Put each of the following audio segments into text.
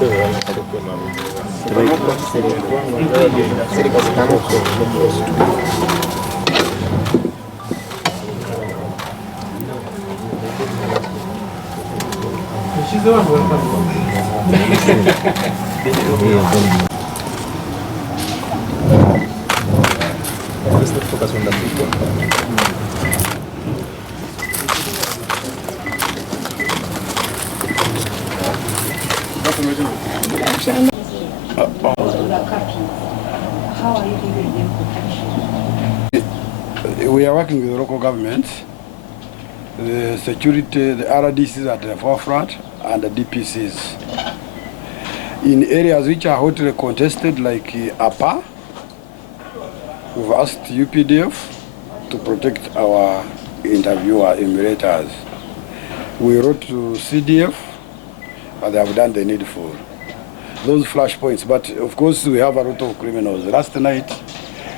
She's the one who will come. Let's focus on the people. How are you giving them protection? We are working with the local government. The security, the RDCs at the forefront, and the DPCs. In areas which are hotly contested, like APA, we've asked UPDF to protect our interviewer emulators. We wrote to CDF, and they have done the needful. Those flashpoints, but of course we have a lot of criminals. Last night,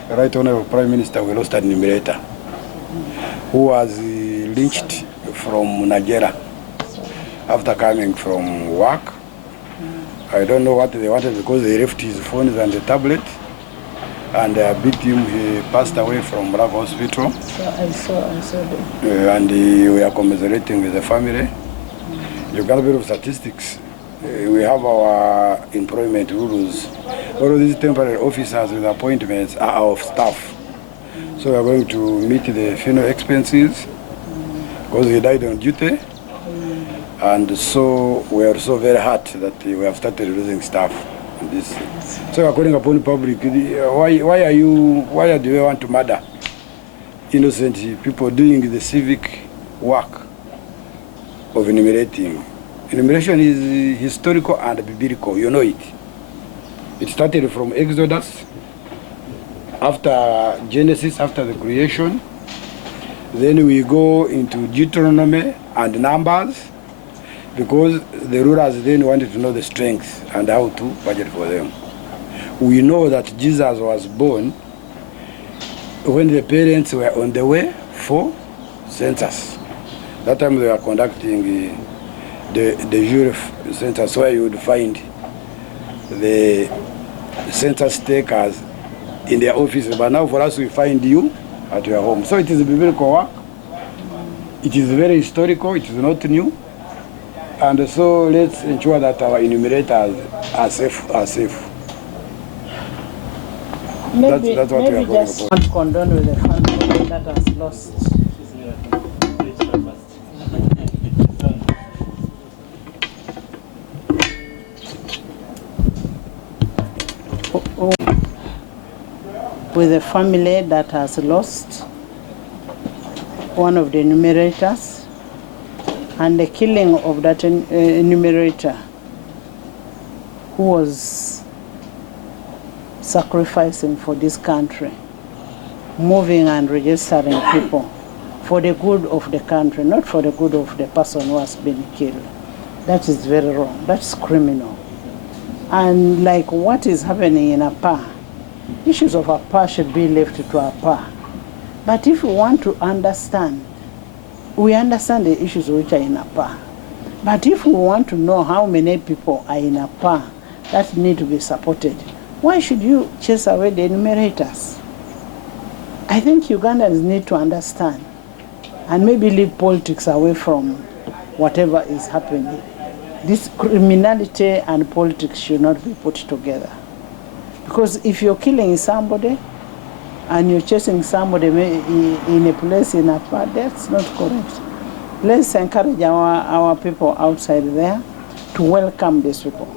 Right Honorable Prime Minister, we lost an enumerator who was lynched from Nigeria after coming from work. I don't know what they wanted because they left his phones and the tablet, and they beat him. He passed away from Bravo Hospital. So I saw that. And we are commiserating with the family. You got a bit of statistics. We have our employment rules. All of these temporary officers with appointments are our staff. So we are going to meet the funeral expenses because he died on duty. And so we are so very hurt that we have started losing staff. This. So we are calling upon the public, why do you want to murder innocent people doing the civic work of enumerating? Enumeration is historical and biblical, you know it. It started from Exodus, after Genesis, after the creation. Then we go into Deuteronomy and Numbers, because the rulers then wanted to know the strength and how to budget for them. We know that Jesus was born when the parents were on the way for census. That time they were conducting the jure census, where you would find the census takers in their offices. But now for us, we find you at your home. So it is a biblical work. It is very historical. It is not new. And so let's ensure that our enumerators are safe. Maybe, that's what we are going just want to condone with the family that has lost. With the family that has lost one of the enumerators, and the killing of that enumerator who was sacrificing for this country, moving and registering people for the good of the country, not for the good of the person who has been killed. That is very wrong. That's criminal. And like what is happening in APA, issues of APA should be left to APA. But if we want to understand, we understand the issues which are in APA. But if we want to know how many people are in APA that need to be supported, why should you chase away the enumerators? I think Ugandans need to understand and maybe leave politics away from whatever is happening. This criminality and politics should not be put together. Because if you're killing somebody and you're chasing somebody in a place in APA, that's not correct. Let's encourage our people outside there to welcome these people.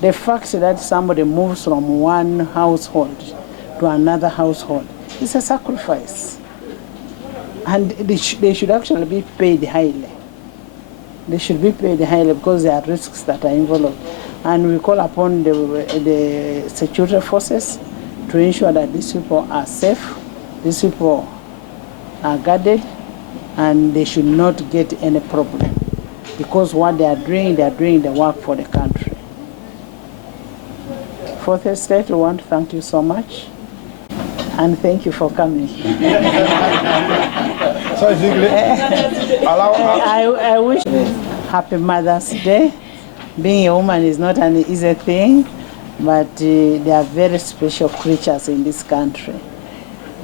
The fact that somebody moves from one household to another household is a sacrifice. And they should actually be paid highly. They should be paid highly because there are risks that are involved. And we call upon the security forces to ensure that these people are safe, these people are guarded, and they should not get any problem. Because what they are doing the work for the country. Fourth Estate, we want to thank you so much. And thank you for coming. So I wish Happy Mother's Day Being a woman is not an easy thing, but they are very special creatures in this country.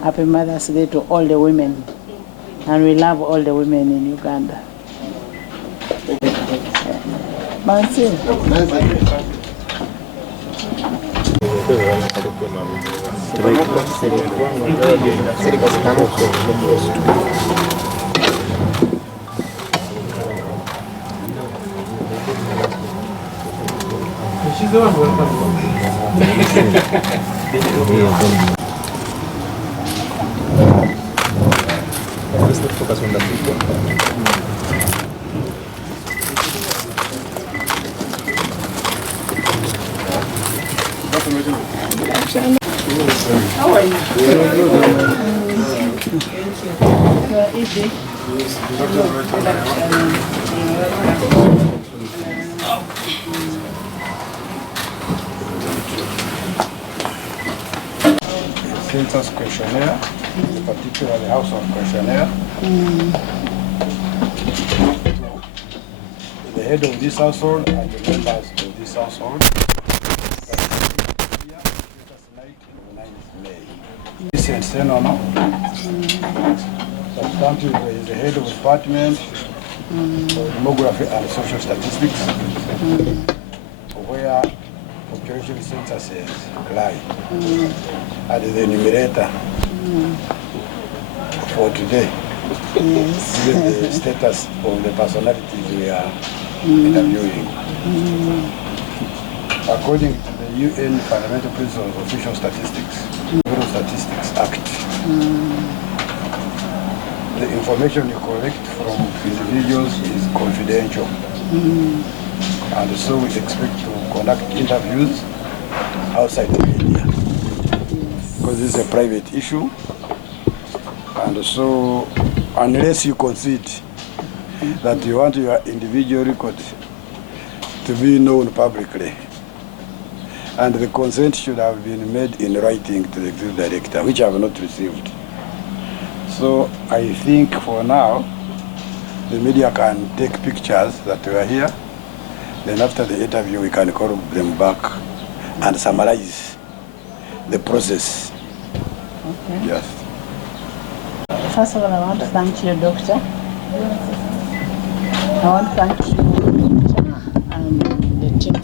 Happy Mother's Day to all the women, and we love all the women in Uganda. Mansi. Let's not focus on the people. How are you? Easy. Census questionnaire, particularly the household questionnaire. The head of this household and the members of this household. This is no. Substantive is the head of department for demography and social statistics, where population censuses lie, and the enumerator for today. Yes. The status of the personalities we are interviewing. According to the UN Fundamental Principles of Official Statistics, Bureau of Statistics Act, the information you collect from individuals is confidential. And so we expect to conduct interviews outside the media. Because this is a private issue. And so unless you concede that you want your individual record to be known publicly, and the consent should have been made in writing to the executive director, which I have not received. So I think for now, the media can take pictures that we are here. Then after the interview, we can call them back and summarize the process. Okay. Yes. First of all, I want to thank you, Doctor. I want to thank you, Doctor, and the team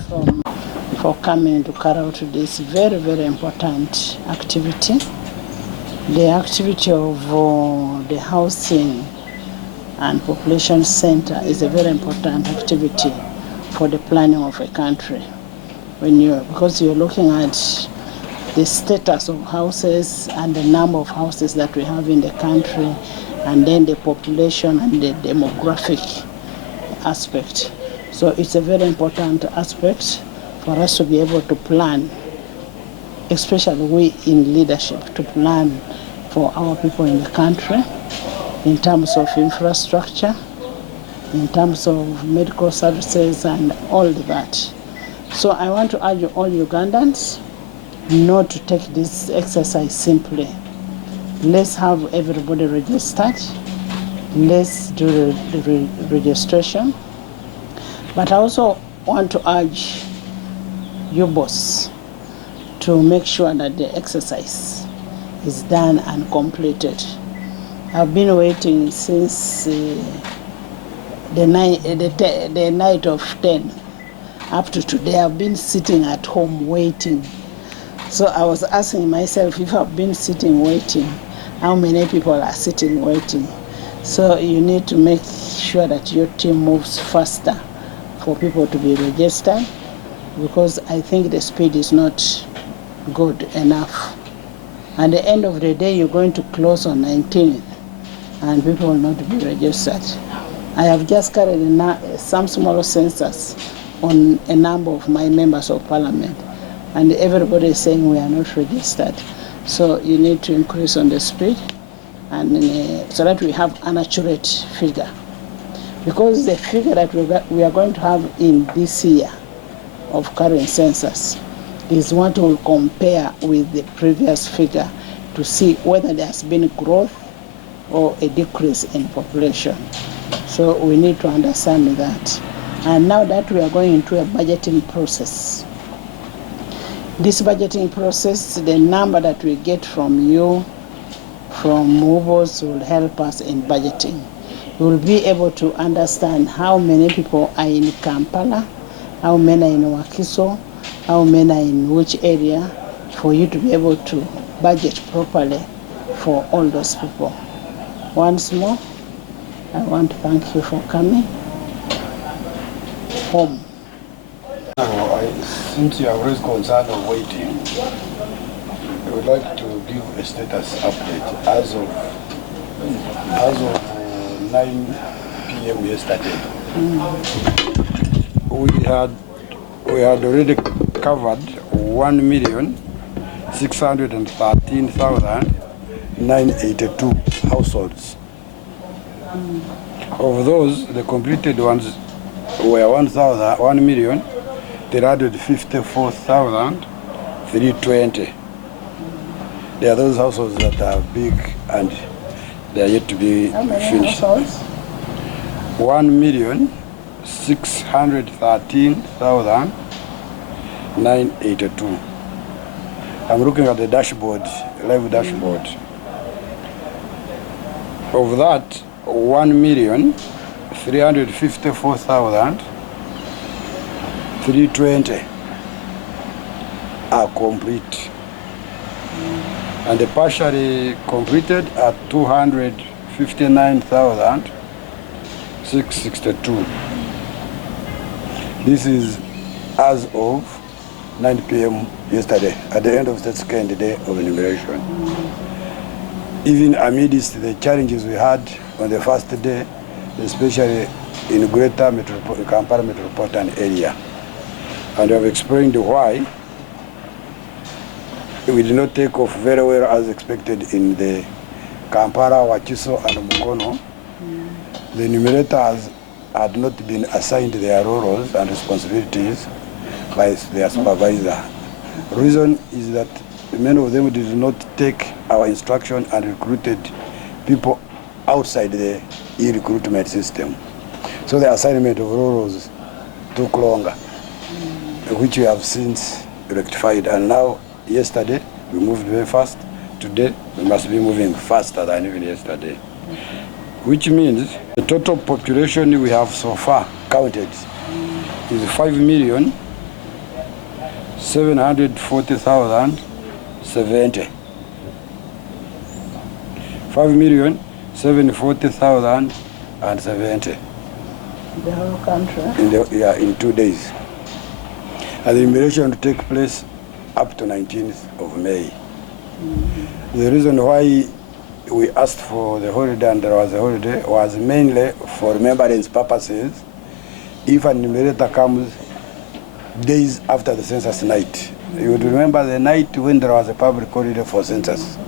for coming to carry out this very, very important activity. The activity of the housing and population center is a very important activity for the planning of a country. Because you're looking at the status of houses and the number of houses that we have in the country, and then the population and the demographic aspect. So it's a very important aspect for us to be able to plan, especially we in leadership, to plan for our people in the country in terms of infrastructure, in terms of medical services and all that. So I want to urge all Ugandans not to take this exercise simply. Let's have everybody registered. Let's do the registration. But I also want to urge UBOS to make sure that the exercise is done and completed. I've been waiting since the night of 10 up to today. I've been sitting at home waiting. So I was asking myself, if I've been sitting waiting, how many people are sitting waiting? So you need to make sure that your team moves faster for people to be registered, because I think the speed is not good enough. At the end of the day, you're going to close on 19th, and people will not be registered. I have just carried some small census on a number of my members of parliament, and everybody is saying we are not registered. So you need to increase on the speed, and so that we have an accurate figure. Because the figure that we are going to have in this year of current census is what will compare with the previous figure to see whether there has been growth or a decrease in population. So we need to understand that. And now that we are going into a budgeting process. This budgeting process, the number that we get from you, from UBOS, will help us in budgeting. We will be able to understand how many people are in Kampala, how many are in Wakiso, how many are in which area, for you to be able to budget properly for all those people. Once more, I want to thank you for coming home. Since you have raised concern of waiting, I would like to give a status update as of 9 p.m. yesterday. We had already covered 1,613,982 households. Of those, the completed ones were 1,354,320. There are those households that are big and they are yet to be finished. 1,613,982. I'm looking at the dashboard, live dashboard. Of that, 1,354,320 are complete. And the partially completed are 259,662. This is as of 9 p.m. yesterday, at the end of the second day of enumeration. Even amidst the challenges we had on the first day, especially in greater Kampala metropolitan area. And we have explained why we did not take off very well as expected in the Kampala, Wakiso, and Mukono. The enumerators had not been assigned their roles and responsibilities by their supervisor. The reason is that many of them did not take our instruction and recruited people outside the e-recruitment system. So the assignment of roles took longer, which we have since rectified. And now, yesterday, we moved very fast. Today, we must be moving faster than even yesterday. Which means the total population we have so far counted is 5,740,070. 5,740,070. The whole country? In 2 days. And the enumeration will take place up to 19th of May. The reason why we asked for the holiday and there was a holiday was mainly for remembrance purposes. If an enumerator comes days after the census night, you would remember the night when there was a public holiday for census.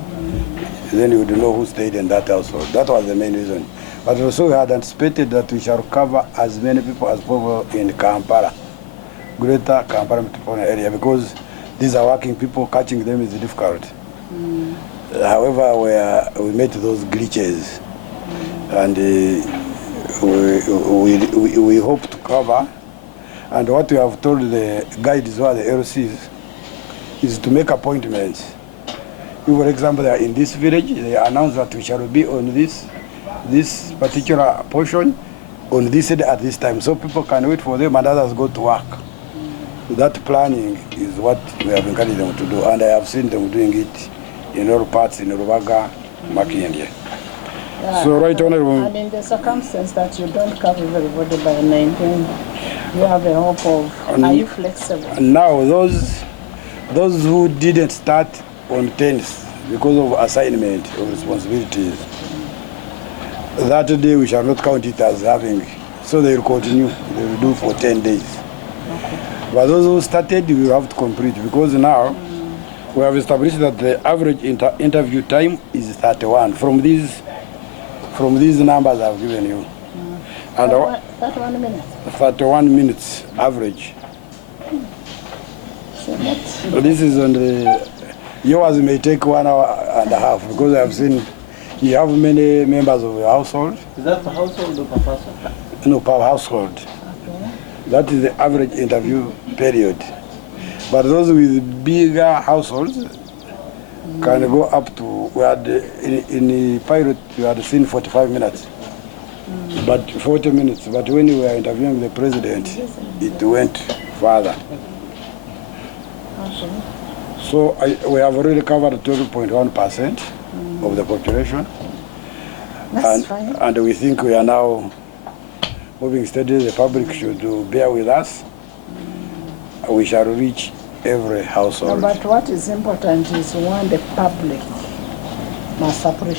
Then you would know who stayed in that household. That was the main reason. But also we had anticipated that we shall cover as many people as possible in Kampala, greater Kampala metropolitan area, because these are working people, catching them is difficult. However, we met those glitches, and we hope to cover. And what we have told the guides or the LCs is to make appointments. If, for example, they are in this village, they announce that we shall be on this particular portion on this day at this time, so people can wait for them and others go to work. That planning is what we have encouraged them to do, and I have seen them doing it in all parts, in Rubaga, Makindye. Yeah, So, right, Honorable. And in the circumstance that you don't cover everybody by 19, you have a hope of, are you flexible? Now, those who didn't start on 10th because of assignment of responsibilities, that day we shall not count it as having, so they will continue, they will do for 10 days. Okay. But those who started, we will have to complete, because now we have established that the average interview time is 31 from these numbers I've given you. And 31 minutes? 31 minutes average. So This is on the, yours may take 1 hour and a half, because I have seen you have many members of your household. Is that per household or per person? No, per household. okay. That is the average interview period. But those with bigger households can go up to, we had, in the pilot, we had seen 45 minutes, but 40 minutes. But when we were interviewing the president, it went further. Okay. So we have already covered 12.1% of the population. That's fine. And we think we are now moving steadily. The public should bear with us. We shall reach every household. No, but what is important is when the public must appreciate